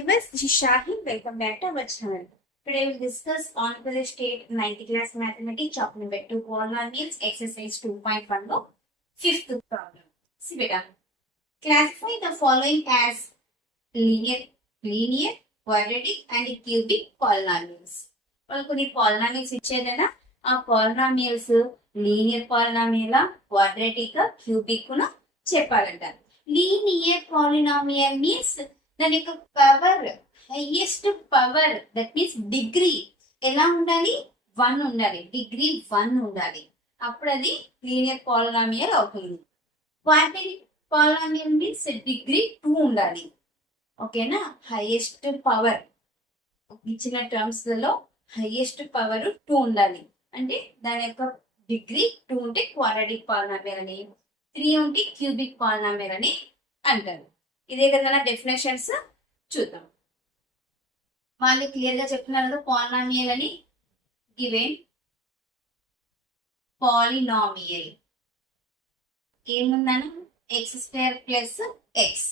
viewers, this is Shahin. Welcome back to our channel. Today we will discuss on the state 9th class mathematics chapter number 2 polynomials exercise 2.1 lo fifth problem. See beta. Classify the following as linear, quadratic and cubic polynomials. వాళ్ళు కొన్ని పాలినామియల్స్ ఇచ్చేదైనా ఆ polynomials linear polynomial quadratic cubic ను చెప్పాలంట. Linear polynomial means దాని యొక్క power highest power that means degree ఎలా ఉండాలి 1 ఉండాలి, డిగ్రీ 1 ఉండాలి, అప్పుడు అది లీనియర్ పాలినామియల్ అవుతుంది. క్వాడ్రాటిక్ పాలినామియల్ మీన్స్ డిగ్రీ 2 ఉండాలి. ఓకేనా, హైయెస్ట్ పవర్ ఇచ్చిన టర్మ్స్ లలో హైయెస్ట్ పవర్ 2 ఉండాలి అంటే దాని యొక్క డిగ్రీ 2 ఉంటే క్వాడ్రాటిక్ పాలినామియల్ అని, 3 ఉంటే క్యూబిక్ పాలినామియల్ అని అంటారు. ఇదే కదా డెఫినేషన్స్ చూద్దాం. వాళ్ళు క్లియర్ గా చెప్తున్నారు కదా పాలినామియల్ అని. గివెన్ పాలినామియల్ ఏముందన x² plus x.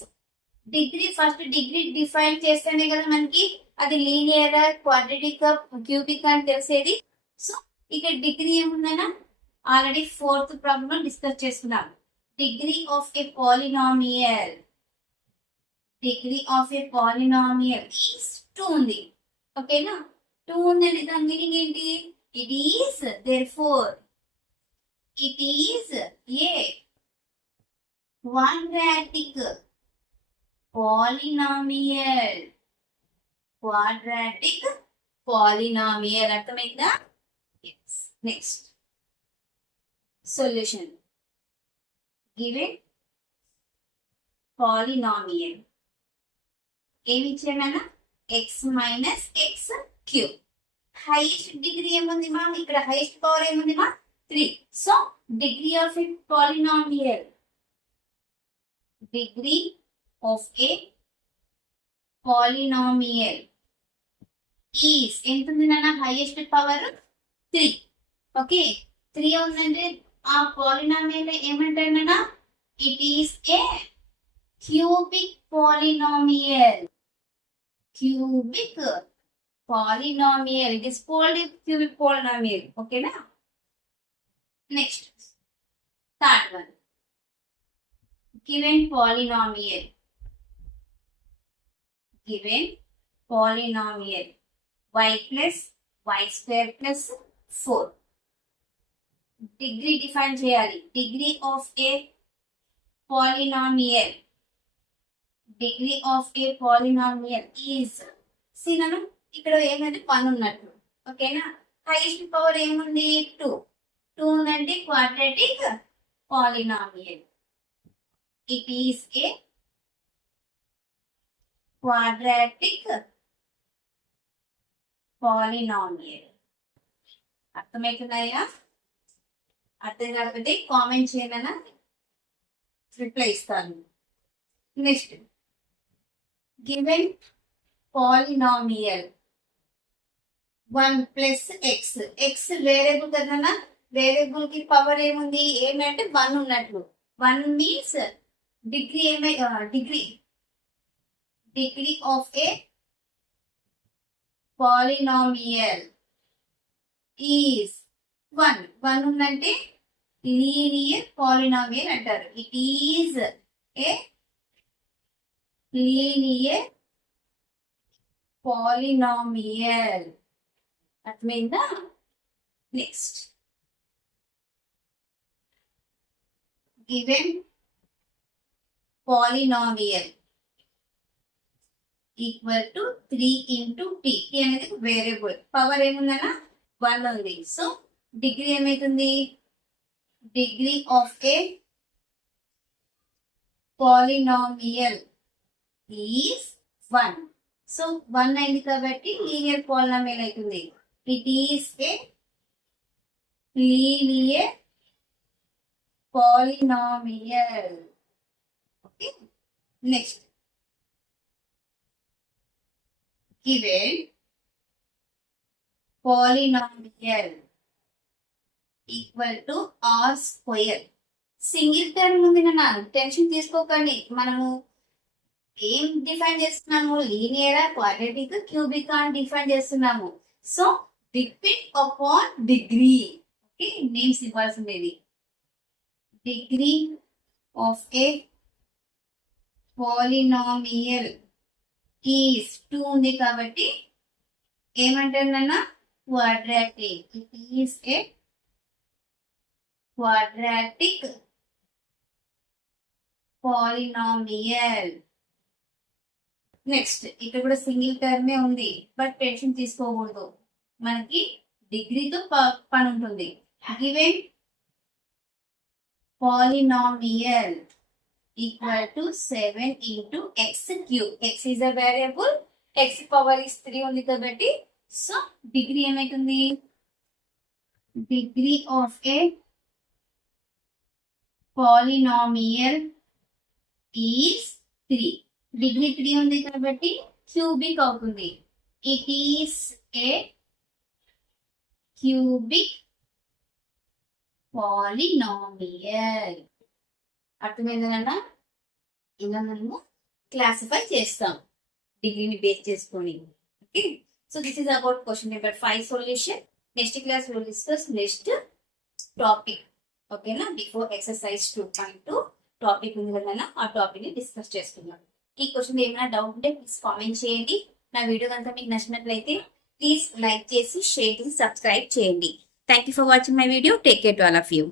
Degree first degree define చేస్తేనే కదా మనకి అది లీనియర్ క్వాడ్రాటిక్ క్యూబిక్ అని తెలిసేది. సో ఇక్కడ డిగ్రీ ఏముందన ఆల్రెడీ 4th ప్రాబ్లం డిస్కస్ చేసుకున్నాం. Degree of a polynomial is 2 ఉంది. ఓకేనా, 2 ఉందండి. దాని మీనింగ్ ఏంటి? It is therefore it is a quadratic polynomial. Quadratic polynomial అర్థమైందా? Next solution. గివెన్ పాలినామియల్ ఏమి ఇచ్చామన్నా x minus x cube. Highest degree ఏముంది మా? ఇక్కడ హైయెస్ట్ పవర్ ఏముంది మా? 3. So degree of a polynomial, degree of a polynomial is ఎంత ఉంది నాన్న? Highest power 3. ఓకే, 3 ఉందంటే ఆ పాలినామియల్ ఏమంటారు నాన్న? It is a cubic polynomial. Cubic polynomial. It is called a cubic polynomial. Okay na? Next, third one. Given polynomial y plus y square plus 4. Degree define cheyali. Degree of a polynomial. Degree of a polynomial is సినను ఇక్కడ ఏమంటే 1 ఉన్నట్టు. ఓకేనా, highest power ఏముంది? 2. 2 ఉందంటే quadratic polynomial. It is a quadratic polynomial. అర్థమవుతున్నాయా? అర్థం కాకపోతే కామెంట్ చేయనా, రిప్లై ఇస్తాను. Next, given polynomial 1 plus x. x variable కదన్నా, వేరియబుల్ కి పవర్ ఏముంది? ఏమంటే 1 ఉన్నట్లు. 1 means degree degree of a polynomial is 1. 1 ఉందంటే లీనియర్ పాలినామియల్ అంటారు. ఇట్ ఈజ్ ఏ linear polynomial. అర్థమైందా? Next, given polynomial equal to 3 into t. t అనేది వేరియబుల్, పవర్ ఏముందన్నా 1 ఉంది. సో డిగ్రీ ఏమైతుంది? Degree of a polynomial is 1. So 1 అయింది కాబట్టి లీనియర్ పాలినామియల్ అవుతుంది. It is a linear polynomial. Okay, next, given polynomial equal to r square. Single term ఉంది నా, tension తీసుకోకండి. మనము ఏం డిఫైన్ చేస్తున్నాము, లీనియరా, క్వాడ్రాటిక్, క్యూబిక్ అని డిఫైన్ చేస్తున్నాము. So depend upon degree. Okay, names ఇవ్వాల్సి ఉండేది. Degree of a polynomial is 2 ఉంది కాబట్టి ఏమంటారన్న, quadratic. It is a quadratic polynomial. Next ఇక్కడ కూడా సింగిల్ టర్మే ఉంది, బట్ టెన్షన్ తీసుకోకూడదు, మనకి డిగ్రీతో పని ఉంటుంది. Given polynomial equal to 7 into x cube. x is a variable, x power is 3 ఉంది కాబట్టి సో డిగ్రీ ఏమైతుంది, degree of a polynomial is 3. Degree 3 ఉంది కాబట్టి క్యూబిక్ అవుతుంది. It is a cubic polynomial. అర్థమైందన్నా? ఇలా మనము క్లాసిఫై చేస్తాం డిగ్రీని బేస్ చేసుకొని. Okay, so this is about question number 5 solution. Next class will discuss next topic. ఓకేనా, బిఫోర్ ఎక్సర్సైజ్ 2.2 టాపిక్ ఉంది కదా, ఆ టాపిక్ ని డిస్కస్ చేసుకుందాం. ఈ క్వశ్చన్ ఏమైనా డౌట్ ఉంటే ప్లీజ్ కామెంట్ చేయండి. నా వీడియో కనుక మీకు నచ్చినట్లయితే ప్లీజ్ లైక్ చేసి, షేర్ చేసి, సబ్స్క్రైబ్ చేయండి. Thank you for watching my video. Take care to all of you.